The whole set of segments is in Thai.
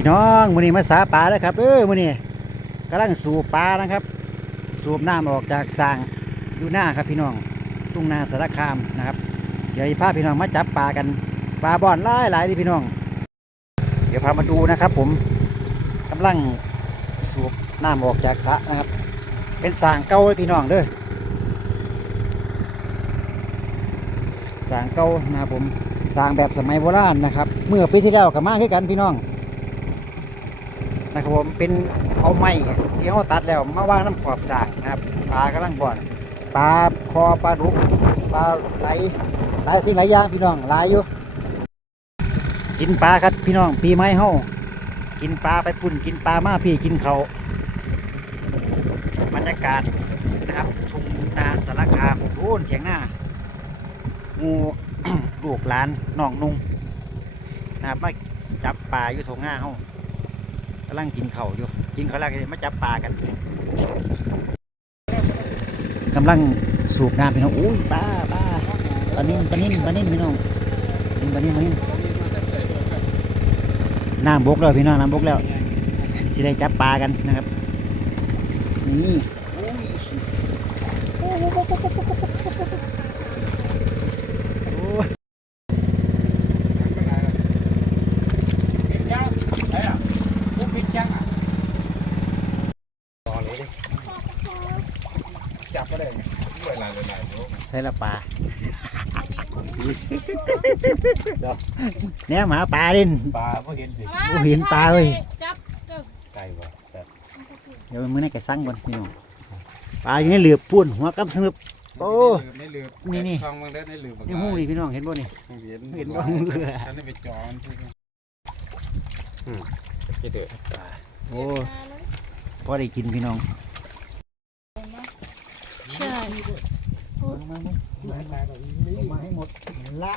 พี่น้องมื้อนี้มาสาปลาแล้วครับเออมื้อนี้กำลังสูบปลานะครับ สูบน้ำออกจากสางอยู่หน้าครับพี่น้องทุ่งนาสารคามนะครับ เดี๋ยวพาพี่น้องมาจับปลากันปลาบ่อนหลายหลายที่พี่น้อง เดี๋ยวพามาดูนะครับ ผมกำลังสูบน้ำออกจากสระนะครับ เป็นสางเก่าเลยพี่น้องเด้อสางเก่านะครับผมสางแบบสมัยโบราณนะครับ เมื่อปีที่แล้วกับมาคือกันพี่น้อง นะครับผมเป็นเอาไม้ที่เขาตัดแล้วมาวางน้ำขอบสากนะครับปลากำลังบ่อนปลาคอปลาดุกปลาไหลหลายสิ่งหลายอย่างพี่น้องหลายอยู่กินปลาครับพี่น้องปีใหม่เฮากินปลาไปปุ่นกินปลามาพี่กินเขาบรรยากาศนะครับทุ่งนาสารคามโอ้นเถียงหน้างูลูกหลานน้องนุ่งนะครับมาจับปลาอยู่ทงหน้าเฮา กำลังกินเขาอยู่ กินเขาแล้วก็มาจับปลากันกำลังสูบน้ำพี่น้องอุ้ยปลาปลาปลานิ่นปลานิ่นปลานิ่นพี่น้องปลานิ่นปลานิ่นน้ำบกแล้วพี่น้องน้ำบกแล้วที่ได้จับปลากันนะครับนี่โอ้ย จับก็ได้ใช่ละปลาเนี่ยหมาปลาดินปลาเพิ่งเห็นสิโอ้เห็นปลาเว้ยจับไก่บ่เดี๋ยวมือนี้แกสั่งก่อนพี่น้องปลาอยู่ในเหลือบปุ่นหัวกับสงบโอ้นี่นี่นี่หูนี่พี่น้องเห็นบ่นี่เห็นเห็นบ่ฉันไปจอนอืมคิดเถอะโอ้พอได้กินพี่น้อง ใช่ มามาให้หมดละ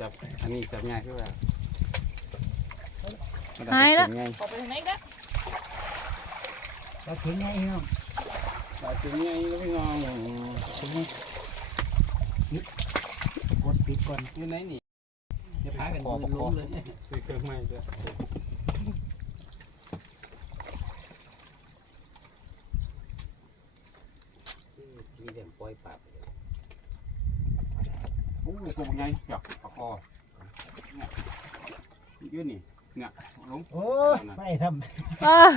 จับอันนี้จับง่ายขึ้นว่าหายแล้วง่ายออกไปทางไหนกันเราถึงไงพี่น้องจับถึงง่ายแล้วพี่น้องถึงไงปิดกดปิดก่อนอยู่ไหนนี่จะพากันคอมือคล้อมเลยซื้อเครื่องไม้จ้ะ มีเรื่ องปล่อยปลาโอ้ยตัวไงหยอกปลาคอเนี่ยอยู่นี่เนี่ยลงโอ้ไม่ทเออ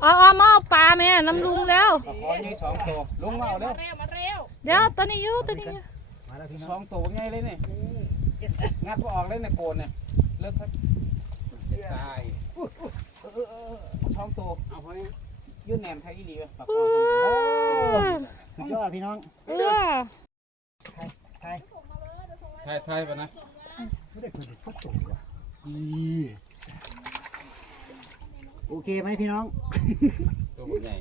เอาเอามาเอาปลาแม่น้ำลุงแล้วปลาคอนี่สองตัวลงมาเอาเด้อเร็วมาเร็วเดี๋ยวตัวนี้อยู่ตัวนี้อยู่ำมาแล้วพี่น้สอองงตัวไงเลยเนี่ยงัดก็ออกเลยเนี่ยโกนเนี่ยเลิกครับตายเออเออเออสองตัวเอาไป ยื่นแหนมไทยอีหลีไปปากคอโอ้สุดยอดพี่น้องเออไทยไทยไทยปะนะไม่ได้คุยกับทุกตัวว่ะอีโอเคไหมพี่น้องตัวใหญ่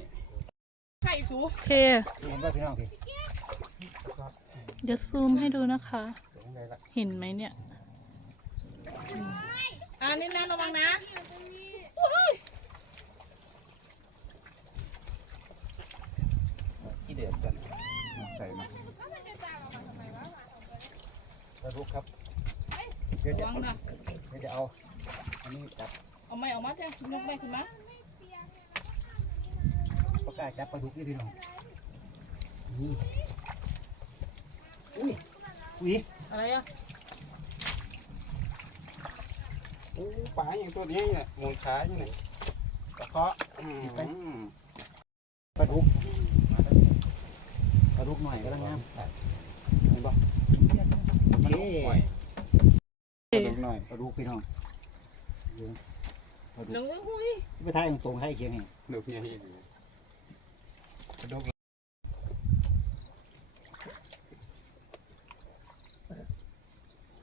ไข่สูโอเคเห็นป่ะพี่น้องพี่เดี๋ยวซูมให้ดูนะคะตัวใหญ่ละเห็นไหมเนี่ย อ่านี่นะระวังนะ เด็ดกันใส่มาปลาดุกครับเดี๋ยวระจะวังนะเดี๋ยวจะเอาอันนี้จับเอาไม้ออกมาจ้ะยกไม้ขึ้นมาปากกาจับปลาดุกนี่พี่น้องนี่อุ้ยอุ้ยอะไรอะโอ้ปลาอย่างตัวนี้เนี่ยมงขาอย่างนี้ตะเคาะอืมปลาดุก ปลาดุกหน่อยก็แล้วงามเห็นปะโอเคปลาดุกหน่อยปลาดุกพี่น้องปลาดุหนึ่กงหุ้ยไปถ่ายตรงๆให้เคียงให้ปลาดุกใหญ่ปลาดุก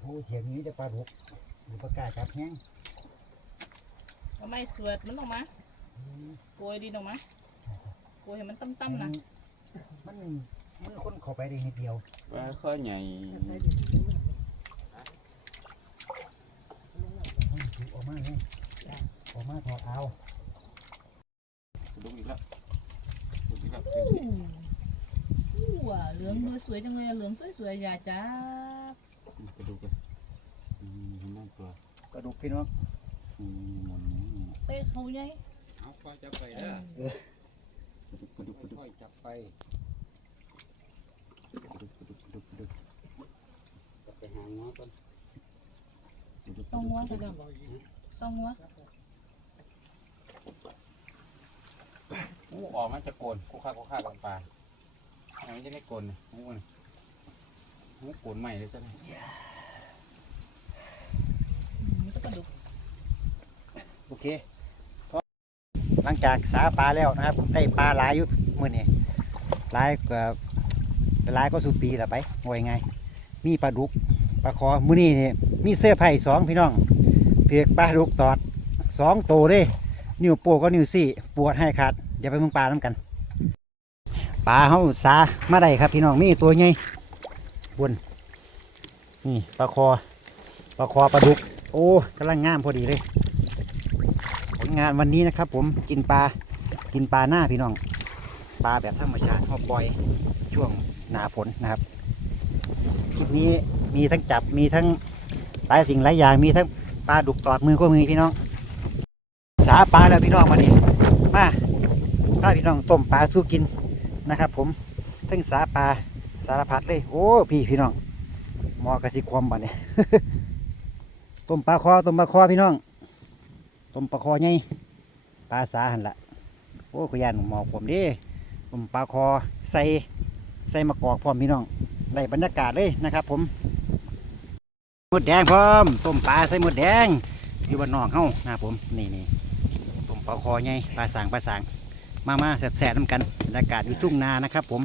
โอ้เถียงนี้จะปลาดุกหรือปากกาจับแห้งเอาไม้สวดมันออกมาโกยดินออกมาโกยให้มันตั้มๆนะมัน มันคนเข้าไปได้นิดเดียวปลาข้อใหญ่มันถูกออกมาไงออกมาถอดเอาปลาดุกอีกแล้วปลาดุกอีกแล้วอู้อะเหลืองด้วยสวยจังเลยอะเหลืองสวยๆอย่าจ้าบไปดูกันอืมเห็นหน้าตัวกระดูกพี่น้องอืมหมุนนี่ใส่เขาใหญ่เอาค่อยจับไปเอเด้ออกระดุกกระดุกกระดุกค่อยจับไปกระ ดุกกระดุกกระดุกกระดุกจับไปหางง้อก่อนกระดุกซองงัวเถอะซองงัวอู้ออกมันจะโกนกูฆ่ากูฆ่าบางปลาอันนี้จะไม่โกนนะอู้นี่อู้โกนใหม่เลยจ้ะอืมมันก็กระดูกโอเคพอหลังจากสาปลาแล้วนะครับ ได้ปลาหลายอยู่มื้อนี้หลายกว่า หลายก็สุปีละไปว่ายไงมีปลาดุกปลาคอมือนี้นี่ยมีเสื้อไผ่สองพี่น้องเถือกปลาดุกตอดสองโตเด้ นิ้วโป้ก็นิ้วซี่ ปวดให้ขาดเดี๋ยวไปมึงปลาน้ำกันปลาเฮาสามาได้ครับพี่น้องมีตัวใหญ่บนนี่ปลาคอปลาคอปลาดุก โอ้กำลังงามพอดีเลยผลงานวันนี้นะครับผมกินปลากินปลาหน้าพี่น้อง ปลาแบบธรรมชาติเขาปล่อยช่วง หนาฝนนะครับคลิปนี้มีทั้งจับมีทั้งหลายสิ่งหลายอย่างมีทั้งปลาดุกตอดมือก็มีพี่น้อง สาปลาแล้วพี่น้องวันนี้มาถ้าพี่น้องต้มปลาสู้กินนะครับ ผมทั้งสาปลาสารพัดเลย โอ้พี่พี่น้องหมอกระสิความบัดเนี่ยต้มปลาคอต้มปลาคอพี่น้องต้มปลาคอใหญ่ปลาสาหันละโอ้ขยันหมอกผมดิต้มปลาคอใส่ ใส่มะกอกพร้อมพี่น้องได้บรรยากาศเลยนะครับ ผมหมดแดงพร้อมต้มปลาใส่หมดแดงอยู่บ้านนอกเฮานะครับผมนี่นี่ต้มปลาคอไงปลาสางปลาสางมามาแสบๆน้ำกันบรรยากาศอยู่ทุ่งนานะครับ ผม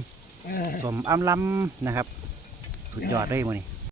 สมอำลำนะครับ สุดยอดเลยมื้อนี้